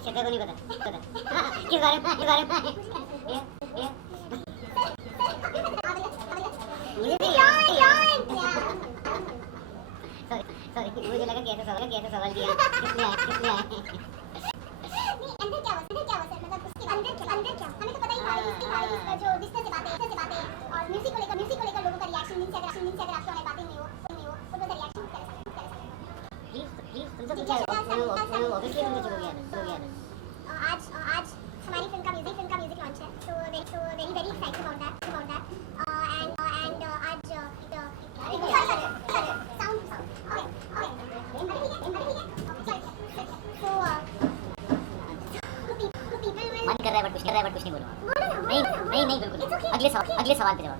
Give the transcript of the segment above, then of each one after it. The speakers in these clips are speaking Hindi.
श्रद्धा को नहीं पता किस बारे में ये सॉरी मुझे लगा कैसे सवाल किया किसने आए नहीं अंदर क्या हुआ सर मतलब उसके अंदर क्या हमें तो पता ही था जो डिस्कस से बातें और म्यूजिक को लेकर लोगों का रिएक्शन मींस अगर आपको हमें बातें नहीं हो तो बस रिएक्शन प्लीज तुम तो क्या ऑब्वियसली तुम तो हो गया आज हमारी फिल्म का म्यूजिक लॉन्च है तो very excited about that and आज साउंड मन कर रहा है बट कुछ नहीं बोलूंगा नहीं बिल्कुल अगले सवाल पे जवाब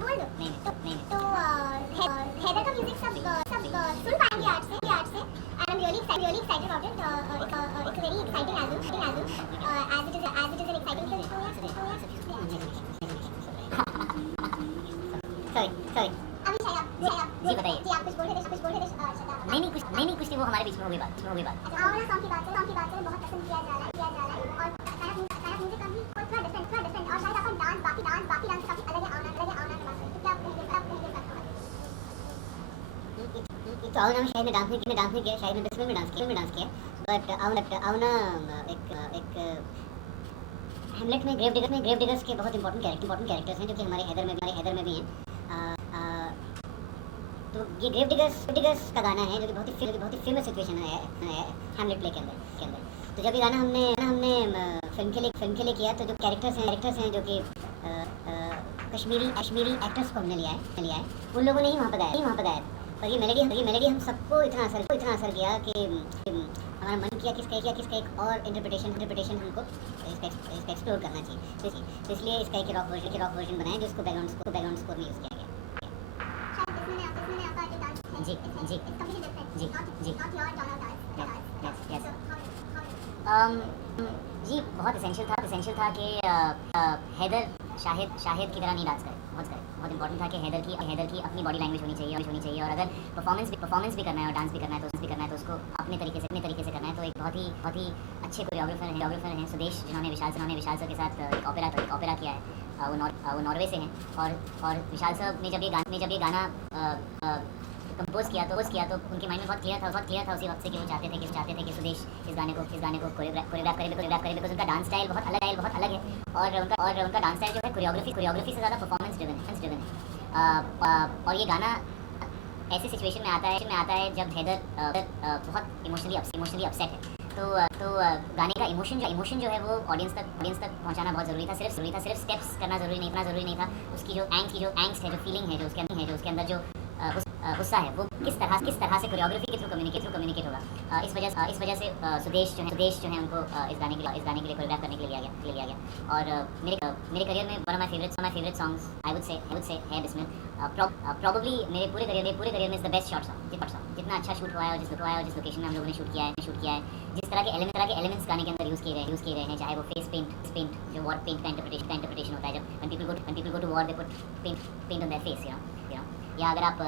बोल दो नहीं तो हैदर का म्यूजिक सब सुन पाएंगे आज से and I'm really excited about it. It's a very exciting album as it is an exciting film. Sorry अभी शायद जी बताइए जी आप कुछ बोल रहे थे श्रद्धा नहीं कुछ नहीं वो हमारे बीच में हो गई बात अच्छा आओ ना सॉन्ग की बात है बहुत पसंद किया जा रहा है और कायनात म्यूजिक का भी थोड़ा डिफरेंट और शायद अपन बाकी डांस काफी अलग है आना तो क्या आप कहेंगे तो आओ ना शायद डांस नहीं किया शायद मैं फिल्म में डांस किया बट आओ ना एक हेमलेट में ग्रेव डिगर्स के बहुत इंपॉर्टेंट कैरेक्टर्स हैं जो कि हमारे हैदर में भी हैं तो ये ग्रेव डिगर्स का गाना है जो कि बहुत ही फेमस सिचुएशन है हेमलेट प्ले के अंदर तो जब ये गाना हमने फिल्म के लिए किया तो जो कैरेक्टर्स हैं जो कि कश्मीरी एक्टर्स को हमने लिया है उन लोगों ने ही वहाँ पर गाया और ये मेलेडी हम सबको इतना असर किया कि हमारा मन किया किसका एक और इंटरप्रिटेशन हमको इसका एक्सप्लोर करना चाहिए तो इसलिए इसका एक रॉक वर्जन बनाया जो इसको बैकग्राउंड स्कोर में यूज़ किया गया जी बहुत एसेंशियल था कि हैदर शाहिद की तरह नहीं डांस करे बहुत इंपॉर्टेंट था कि हैदर की अपनी बॉडी लैंग्वेज होनी चाहिए और अगर परफॉर्मेंस भी करना है और डांस भी करना है तो उसको अपने तरीके से करना है तो एक बहुत ही अच्छे कोरियोग्राफर हैं सुदेश जिन्होंने विशाल सर के साथ एक ओपेरा किया है वो नॉर्वे से हैं और विशाल साहब ने जब ये गाना कंपोज किया तो उनके माइंड में बहुत क्लियर था उसी वक्त से कि वो चाहते थे कि सुदेश इस गाने को कोरियोग्राफ करे बिकॉज उनका डांस स्टाइल बहुत अलग है और उनका डांस स्टाइल जो है कोरियोग्राफी से ज़्यादा परफॉर्मेंस ड्रिवन है और ये गाना ऐसे सिचुएशन में आता है जब हैदर बहुत इमोशनली अपसेट है तो गाने का इमोशन जो है वो ऑडियंस तक पहुंचाना बहुत ज़रूरी था सिर्फ स्टेप्स करना ज़रूरी नहीं था उसकी जो एंग्स्ट है जो फीलिंग है जो उसके अंदर जो गुस्सा है वो किस तरह से कोरियोग्राफी के थ्रू कम्युनिकेट होगा इस वजह से सुदेश जो है उनको इस गाने के लिए कोरियोग्राफ करने के लिए लिया गया और मेरे करियर में one of my favourite songs I would say है बिस्मिल प्रोबेबली मेरे पूरे करियर में is the best shot song जितना अच्छा शूट हुआ है और जिस लोकेशन में हम लोगों ने शूट किया है जिस तरह के एलिमेंट्स गाने के अंदर यूज़ किए गए हैं चाहे वो फेस पेंट जो वॉर पेंट का इंटरप्रिटेशन होता है जब when people go to war they put paint on their face you know या अगर आप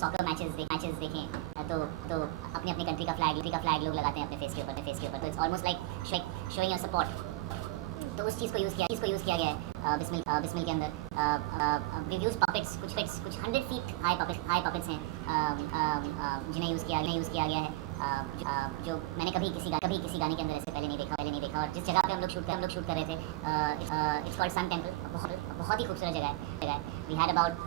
सॉकर मैचेस देखें तो अपनी कंट्री का फ्लैग लोग लगाते हैं अपने फेस के ऊपर तो it's almost like showing your support तो उस चीज़ को यूज़ किया गया है बिस्मिल के अंदर वी यूज पपेट्स कुछ 100 फीट हाई पपेट्स हैं जिन्हें यूज़ किया गया है जो मैंने कभी किसी गाने के अंदर ऐसे पहले नहीं देखा और जिस जगह पे हम लोग शूट कर रहे थे इट्स कॉल्ड सन टेम्पल बहुत ही खूबसूरत जगह है वी हैड अबाउट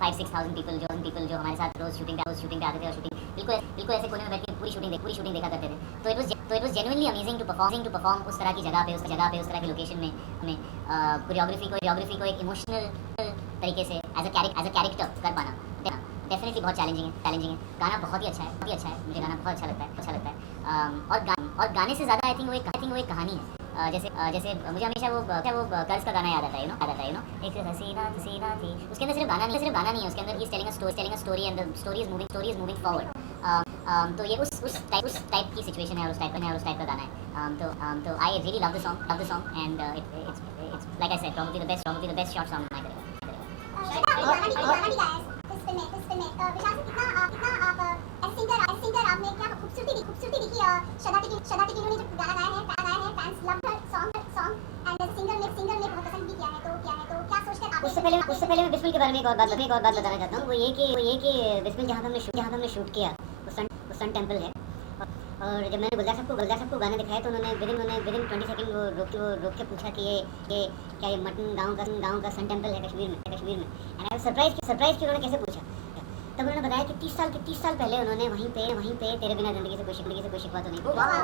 5-6,000 पीपल जो हमारे साथ रोज शूटिंग पे आते थे और शूटिंग बिल्कुल ऐसे कोने में बैठ के पूरी शूटिंग देखा करते थे तो it was genuinely amazing to perform उस तरह की जगह पे उस तरह की लोकेशन में हमें कोरियोग्राफी को एक इमोशनल तरीके से एज अ कैरेक्टर कर पाना डेफिनेटली बहुत चैलेंजिंग है गाना बहुत ही अच्छा है मुझे गाना बहुत अच्छा लगता है और गाने से ज़्यादा आई थिंक वो एक कहानी है जैसे मुझे हमेशा वो कर्ज का गाना याद आता है यू नो एक हसीना हसीना थी, उसके अंदर सिर्फ गाना नहीं है, उसके अंदर he is telling a story and the story is moving forward. तो ये उस टाइप की सिचुएशन है और उस टाइप का गाना है। तो I really love the song and it's like I said probably the best short song in my career। गाना भी गाया है इस फिल्म में। विशाल से कितना आप एज सिंगर आपने क्या खूबसूरती दिखी। श्रद्धा टिकिनो ने जो गाना गाया है fans love her song and as singer ने बहुत पसंद भी किया है। तो क्या सोचकर आप उससे पहले मैं बिस्मिल के बारे में एक और बात बताना चाहता हूँ। वो ये कि बिस्मिल जहाँ पे हमने शूट किया वो सन टेम्पल है। और जब मैंने गुलजार साहब को गाना दिखाया तो उन्होंने विदिन 20 सेकंड वो रोक के पूछा कि ये क्या ये मटन गांव का सन टेम्पल है कश्मीर में। एंड आई वाज सरप्राइज कि उन्होंने कैसे पूछा। तब उन्होंने बताया कि 30 साल पहले उन्होंने वहीं पे तेरे बिना जिंदगी से कोई शिकवा तो नहीं। वाह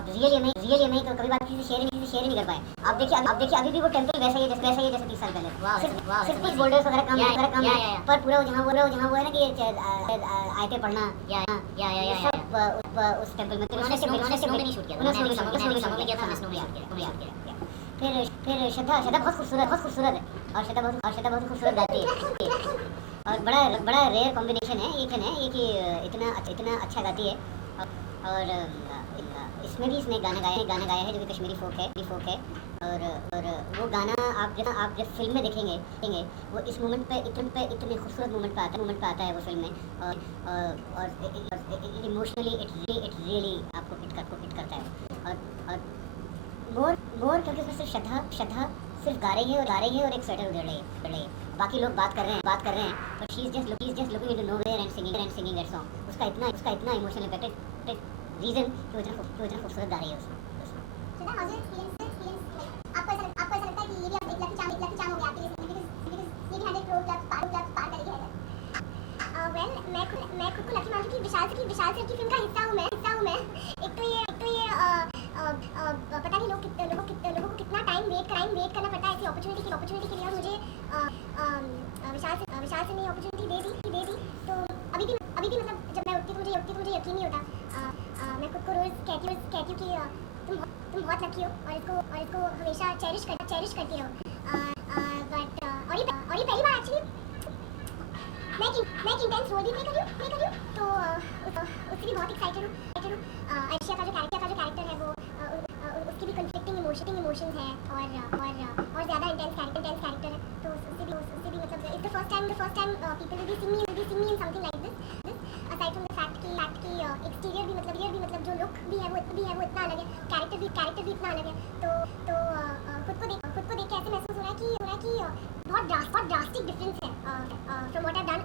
अब रियली नहीं तो कभी बात किसी से शेयर नहीं कर पाए। आप देखिए अभी भी वो टेम्पल वैसा ही है जैसे 30 साल पहले। सिर्फ कुछ बोल्डर्स वगैरह कम है, पर पूरा जहाँ वो है ना कि आयतें पढ़ना उस टेम्पल में उन्होंने नहीं शूट किया। फिर श्रद्धा बहुत खूबसूरत है और श्रद्धा बहुत खूबसूरत गाती है और बड़ा रेयर कॉम्बिनेशन है ये कि इतना अच्छा गाती है। और इसमें भी इसने गाना गाया है जो कि कश्मीरी फोक है। और वो गाना आप जब फिल्म में देखेंगे वो इस मोमेंट पे इतने खूबसूरत मोमेंट पे आता है वो फिल्म में। और इमोशनली इट रियली आपको हिट करता है। और मोर क्योंकि उसमें सिर्फ श्रद्धा सिर्फ गा रही है और एक स्वेटर उधेड़ रही है। बाकी लोग बात कर रहे हैं but she is just looking into nowhere and singing that song. उसका इतना इमोशनल इम्पैक्टेड रीजन कि वो इतना खूबसूरत गा रही है उसमें। श्रद्धा हाउ एक्सपीरियंस आपको ऐसा लगता है कि ये भी अब एक लकी चांद हो गया आपके लिए बिकॉज़ ये भी 100 करोड़ क्लब पार करेगी है। वेल मैं खुद को लकी मानती हूँ कि विशाल सर की फिल्म का हिस्सा हूँ मैं। एक तो ये पता नहीं लोगों को कितना टाइम वेट करना पड़ता है ऐसी अपॉर्चुनिटी के लिए। और मुझे विशाल से ने अपॉर्चुनिटी दे दी। तो अभी भी मतलब जब मैं उठती तो मुझे यकीन नहीं होता। मैं खुद को रोज़ कहती हूँ कि तुम बहुत लकी हो और इसको हमेशा चेरिश करती रहो। बट और ये पहली बार एक्चुअली मैं एक इंटेंस रोल भी प्ले कर रही हूँ। तो उससे भी बहुत एक्साइटेड हूँ। अर्शिया का जो कैरेक्टर है वो उसकी भी कन्फ्लिक्टिंग इमोशंस है और ज़्यादा इंटेंस कैरेक्टर है। तो उससे भी मतलब it's the first time people will be seeing me in something like this aside from the fact कि एक्सटीरियर भी मतलब जो लुक भी है वो इतना अलग है, कैरेक्टर भी इतना अलग है। तो खुद को देख के ऐसे महसूस हो रहा है कि बहुत ड्रास्टिक डिफरेंस है from what I have done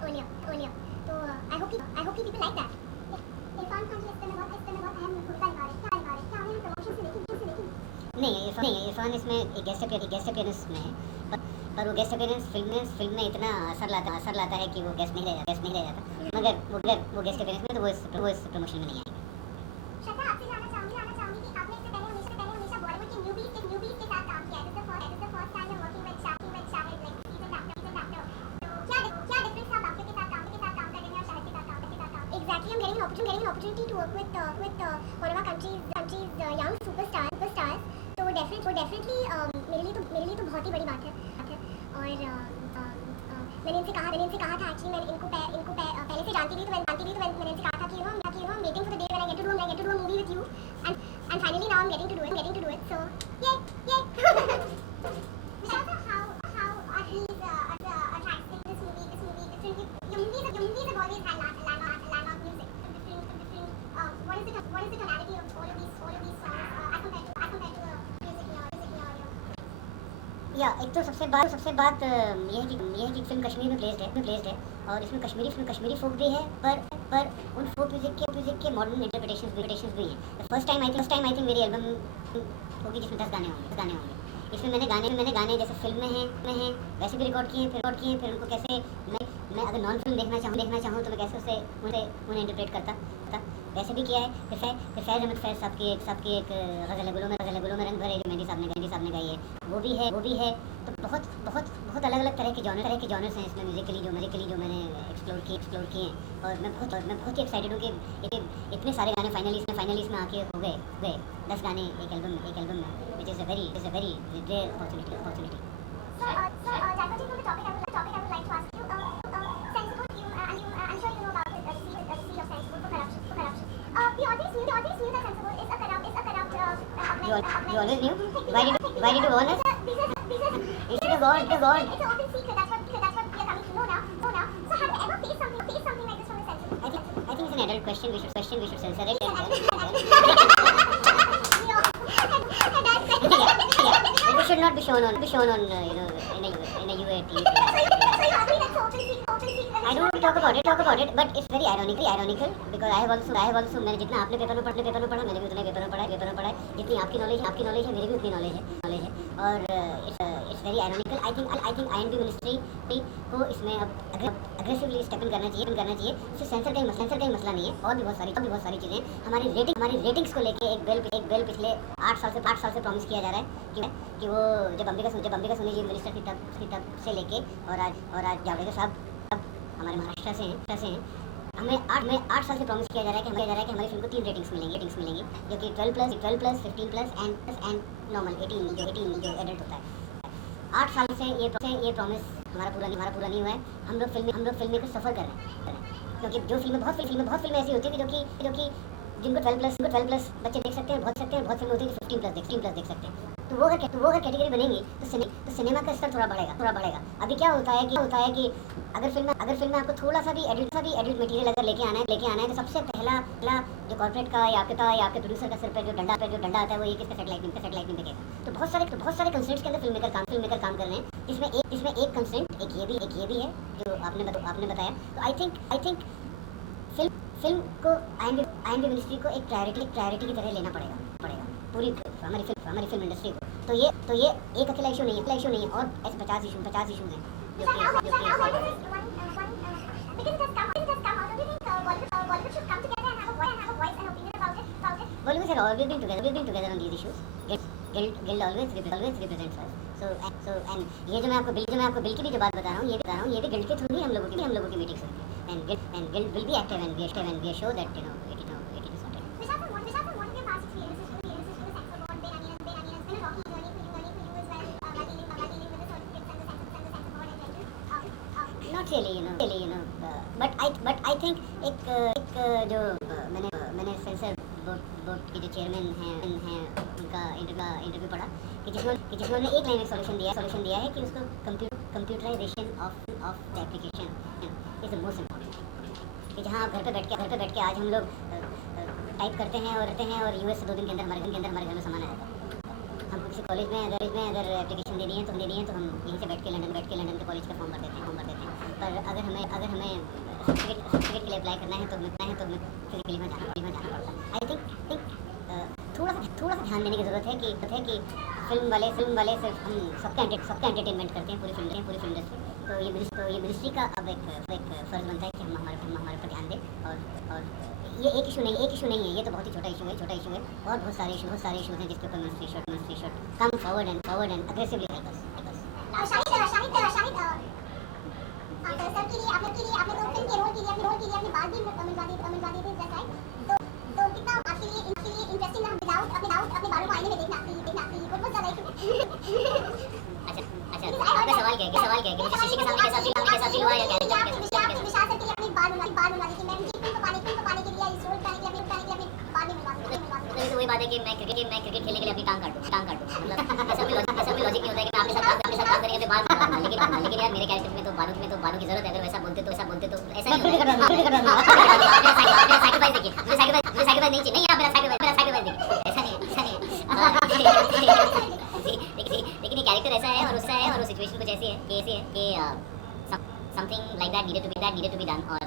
earlier. तो आई होप कि people like that. Irfan Khan ji इसमें बहुत अहम भूमिका निभा रहे हैं। क्या हमने प्रमोशन से देखी? नहीं इरफान इसमें एक गेस्ट अपीयरेंस में है, पर वो गेस्ट अपीयरेंस फिल्म में इतना असर लाता है कि वो गेस्ट नहीं रह जाता। मगर वो गेस्ट अपीयरेंस में तो वो इस प्रमोशन में नहीं आएंगे। श्रद्धा आपसे जानना चाहूंगी कि आपने इससे पहले हमेशा बॉलीवुड के न्यूबीज के साथ काम किया है। This is the first time working with Shahid like season actor. तो क्या डिफरेंस था आपके साथ काम करने और शाहिद के साथ काम? Exactly, I'm getting an opportunity to work with one of our country's young superstars. तो डेफिनेटली मेरे लिए तो बहुत ही बड़ी बात है। और मैंने इनसे कहा था एक्चुअली मैं इनको पहले से जानती थी तो मैंने इनसे कहा था कि I'm waiting for the day when I get to do a movie with you and finally now I'm getting to do it. So yay. Vishal sir, how are these attracting this movie differently? Your movies have always had landmark music. What is the tonality of all of these songs as compared to music in your या एक तो सबसे बात ये है कि फिल्म कश्मीर में प्लेस्ड है और इसमें कश्मीरी फोक भी है, पर उन फोक म्यूजिक के मॉडर्न इंटरप्रिटेशंस भी हैं। फर्स्ट टाइम आई थिंक मेरी एल्बम होगी जिसमें 10 गाने होंगे। इसमें मैंने गाने जैसे फिल्म में हैं वैसे भी रिकॉर्ड किए हैं। फिर उनको कैसे मैं अगर नॉन फिल्म देखना चाहूँ तो मैं कैसे उन्हें इंटरप्रेट करता वैसे भी किया है। फिर फैज़ अहमद साहब की एक गज़ल गुलों में रंग भरे जो मेहंदी साहब ने गाई है वो भी है। तो बहुत बहुत अलग अलग तरह के जॉनर्स हैं इसमें म्यूजिकली जो मैंने एक्सप्लोर किए हैं। और मैं बहुत ही एक्साइटेड हूँ कि इतने सारे गाने फाइनली इसमें आके हो गए 10 गाने एक एल्बम में, which is a very rare opportunity. That particular topic I would like to ask you. Sensible, I'm sure you know about the receipt of Sensible for corruption. We always knew that Sensible is a corrupt. You always knew? Why did you warn us? You should have warned. It's an open secret. That's what we are coming to know now. So have you ever faced something like this from a Sensible? I think it's an adult question. We should censor it. It should not be shown on in a UA TV. I don't want to talk about it, but it's very ironical because I have also मैंने जितना आपने पेपर में पढ़ा मैंने भी उतना पेपर में पढ़ा है। जितनी आपकी नॉलेज है मेरी भी उतनी नॉलेज है। और it's very ironical. I think INB ministry को इसमें अब अग्रेसिवली स्टेप इन करना चाहिए। सिर्फ सेंसर का ही मसला नहीं है, और भी बहुत सारी चीज़ें। हमारी रेटिंग्स को लेके एक बिल पिछले 8 साल से प्रॉमिस किया जा रहा है कि वो जब अंबिका सोनी जी मिनिस्टर थी तब से लेके और आज जावड़ेकर साहब हमारे महाराष्ट्र से हैं। हमें 8 साल से प्रॉमिस किया जा रहा है कि हमारी फिल्म को 3 रेटिंग्स मिलेंगी जो कि 12+, 15+ एंड नॉर्मल 18 जो एडल्ट होता है। 8 साल से ये प्रॉमिस हमारा पूरा नहीं हुआ है। हम लोग फिल्म में सफ़र कर रहे हैं क्योंकि बहुत फिल्में ऐसी होती है जो कि जिनको 12+ बच्चे देख सकते हैं, बहुत फिल्में होती है जो 15+ देख सकते हैं। तो वो अगर कैटेगरी बनेगी तो सिनेमा का स्तर थोड़ा बढ़ेगा। अभी क्या होता है कि अगर फिल्म में आपको थोड़ा सा भी एडल्ट मटेरियल अगर लेके आना है तो सबसे पहला जो कॉर्पोरेट का या आपके प्रोड्यूसर का सिर पर जो डंडा आता है वो ये किसका सैटेलाइट में देखेगा। तो बहुत सारे कंस्ट्रेंट्स के अंदर फिल्म मेकर काम कर रहे हैं। इसमें एक कंस्ट्रेंट एक ये भी है जो आपने बताया। तो आई थिंक फिल्म को INB मिनिस्ट्री को एक प्रायोरिटी की तरह लेना पड़ेगा पूरी हमारी फिल्म इंडस्ट्री को। तो ये एक अकेला इशू नहीं है और ऐसे 50 इशू हैं Bollywood has always been together on these issues. Guild always represents us. So and ये जो मैं आपको बिल की भी जो बात बता रहा हूँ ये भी गिल्ड के थ्रू ही हम लोगों की मीटिंग्स होती है and guild will be active and we are sure that it is sorted. Not really, but I think एक जो मैंने सेंसर बोर्ड के जो चेयरमैन हैं उनका इंटरव्यू पढ़ा कि जिसमें उन्होंने एक लाइन में सॉल्यूशन दिया है कि उसको computerization of the application is the most important. कि जहाँ घर पे बैठ के आज हम लोग टाइप करते हैं और यूएस से 2 दिन के अंदर हमारे घर में सामान आ जाता है। हम किसी कॉलेज में अगर एप्लीकेशन देनी है तो हम यहीं से बैठ के लंदन के कॉलेज का फॉर्म भर देते हैं। पर अगर हमें सर्टिफिकेट के लिए अप्लाई करना है तो हमें फिजिकली वहाँ जाना पड़ता है। आई थिंक थोड़ा सा ध्यान देने की ज़रूरत है कि फिल्म वाले सिर्फ हम सबका एंटरटेनमेंट करते हैं पूरी फिल्म इंडस्ट्री। तो ये मिनिस्ट्री का अब एक फ़र्ज़ बनता है कि हम हमारे पर ध्यान दें। और ये एक इशू नहीं है, ये तो बहुत ही छोटा इशू है और बहुत सारे इशूज़ हैं जिसके ऊपर ministry should come forward and aggressively help us. Shahid sir के लिए आपने तो फिल्म के रोल के लिए अपनी बात भी मिलवा दी थी राइट। तो कितना आपके लिए इंटरेस्टिंग रहा विदाउट अपने बालों को आईने में देखना बहुत ज़्यादा अच्छा आपका सवाल क्या है कि मुझे शीशे के सामने कैसा फील हुआ या क्या विशाल सर के लिए अपने बाल बनवा दी थी। मैं उनकी फिल्म को पाने के लिए इस रोल करने के लिए अपने बाल भी मिलवा दी। तो वही बात है कि मैं क्रिकेट खेलने के लिए अपनी टांग काटूं मतलब ऐसा भी लॉजिक नहीं होता है कि मैं आपके साथ काम करेंगे तो बाल काटूंगा। लेकिन यार मेरे कैरेक्टर में तो बालों की जरूरत है। अगर वैसा बोलते तो ऐसा नहीं होता। सैक्रिफाइस देखिए मुझे सैक्रिफाइस नहीं चाहिए। नहीं आप मेरा सैक्रिफाइस देखिए ऐसा नहीं लेकिन ये कैरेक्टर ऐसा है और वो सिचुएशन कुछ ऐसी है कि something like that needed to be done. और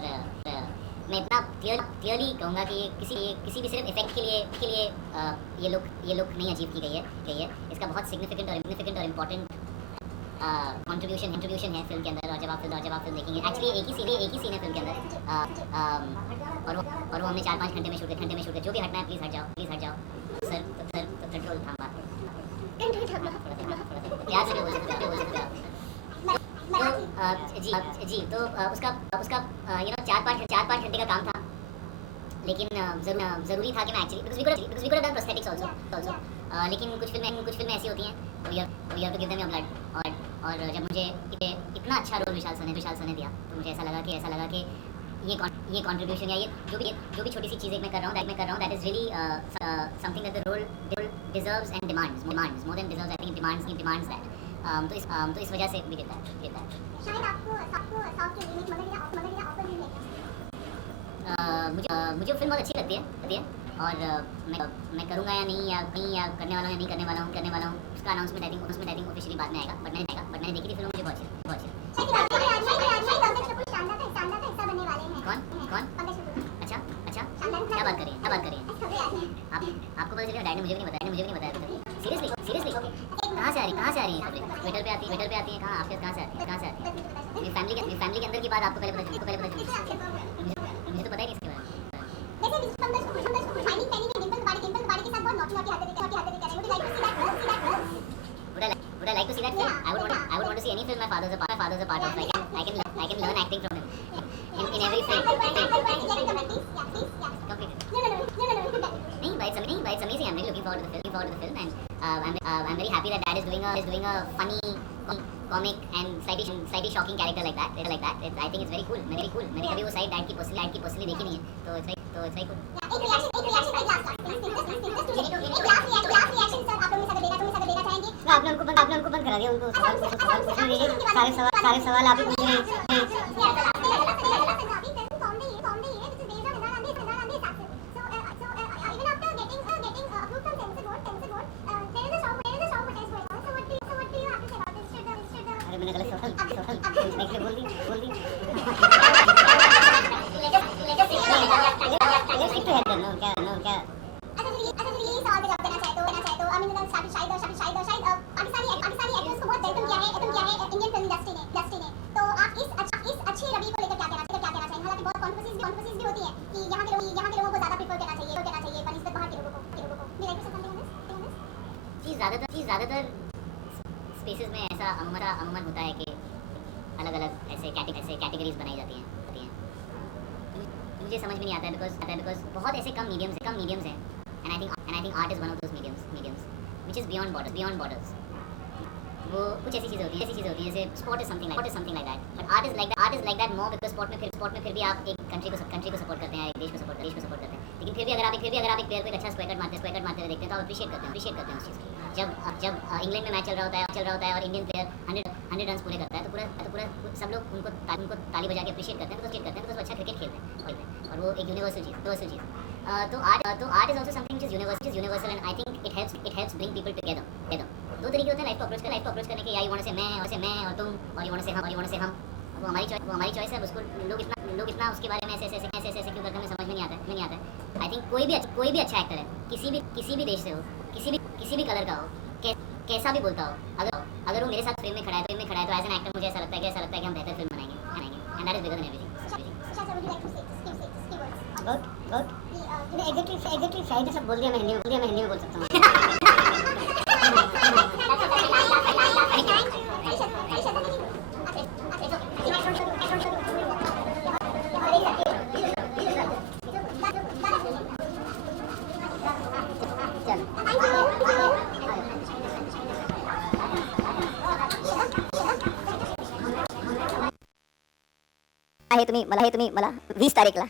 मैं इतना क्लियरली कहूँगा कि किसी भी सिर्फ इफेक्ट के लिए ये लुक नहीं अचीव की गई है। इसका बहुत सिग्निफिकेंट और इम्पोर्टेंट कंट्रीब्यूशन है फिल्म के अंदर। और जब आप फिल्म देखेंगे एक्चुअली एक ही सीन है फिल्म के अंदर और वो हमने 4-5 घंटे में शूट किया। जो भी हटना है प्लीज़ हट जाओ सर। तो कंट्रोल थामा याद से बोल सकते हो। जी तो उसका उसका 4-5 घंटे का काम था, लेकिन ज़रूरी था कि मैं actually because we could have done prosthetics also, लेकिन कुछ फिल्में ऐसी होती हैं, we have to give them your blood. और जब मुझे इतना अच्छा रोल विशाल सर ने दिया, तो मुझे ऐसा लगा कि ये कंट्रीब्यूशन या ये जो भी छोटी सी चीज़ें मैं कर रहा हूँ, that is really something that the role deserves and demands more than deserves, I think demands that. तो इस वजह से भी देता है। शायद आपको साउथ के रीमेक मगर या ऑफर नहीं लेगा। मुझे फिल्म बहुत अच्छी लगती है, और मैं करूँगा या नहीं, या करने वाला हूँ या नहीं करने वाला हूँ, उसका अनाउंसमेंट आई थिंक ऑफिशियली बाद में आएगा। बट मैंने देखी थी फिल्म, मुझे बहुत अच्छी लगी। कौन? अच्छा, क्या बात करिए आपको पता चलेगा? डैड ने मुझे भी नहीं बताया। सीरियसली कहाँ से आ रही है खबरें? ट्विटर पे आती है। कहाँ से आती है? मेरी फैमिली के अंदर की बात आपको पहले पता चली। मुझे तो पता ही नहीं इसके बारे में। Would I like to see that film? I would want to see any film my father's a part of. I can learn acting from him in every film. By it's amazing. I'm really looking forward to the film, and I'm very happy that Dad is doing a funny comic and slightly shocking character like that. I think it's very cool. मैंने कभी वो साइड डैड की पर्सनली देखी नहीं है, तो it's very cool. आपने उनको बंद करा दिया, उनको सारे सवाल आप ही पूछ रहे हैं। अरे मैंने गलत सवाल पूछने के लिए बोल दी। क्या ज़्यादातर स्पेसेस में ऐसा अमूमन होता है कि अलग-अलग ऐसे कैटेगरीज बनाई जाती हैं। मुझे समझ में नहीं आता है बिकॉज बहुत ऐसे कम मीडियम्स हैं, and I think art is one of those mediums which is beyond borders. वो कुछ ऐसी चीज़ें होती है जैसे sport is something like that, but art is like that more, because sport में फिर भी आप एक कंट्री को सपोर्ट करते हैं, एक देश को सपोर्ट करते हैं, लेकिन फिर भी अगर आप एक प्लेयर को एक अच्छा स्क्वायर कट मारते हुए देखते हैं तो आप अप्रिशिएट करते हैं उस चीज़ को। जब इंग्लैंड में मैच चल रहा होता है और इंडियन प्लेयर 100 रन पूरे करता है, तो पूरा सब लोग उनको ताली बजा के अप्रिशिएट करते हैं, तो अच्छा क्रिकेट खेलते हैं, और वो एक यूनिवर्सल चीज़। तो art is also something which is universal, and I think it helps bring people together. दो तरीके होते हैं लाइफ को अप्रोच करने के, या यू वांट टू से मैं और तुम, और यू वांट टू से हम। वो हमारी चॉइस है। उसको लोग इतना उसके बारे में ऐसे क्यों करते हैं, समझ में नहीं आता है। आई थिंक कोई भी अच्छा एक्टर है, किसी भी देश से हो, किसी भी कलर का हो, कैसा भी बोलता हो, अगर वो मेरे साथ फ्रेम में खड़ा है तो एज एन एक्टर मुझे ऐसा लगता है कि हम बेहतर फिल्म बनाएंगे, and that is bigger than everything. Exactly शायद सब बोल दिया, मैं हिंदी में बोल सकता हूँ। आहे तुम्ही मला 20 तारीखला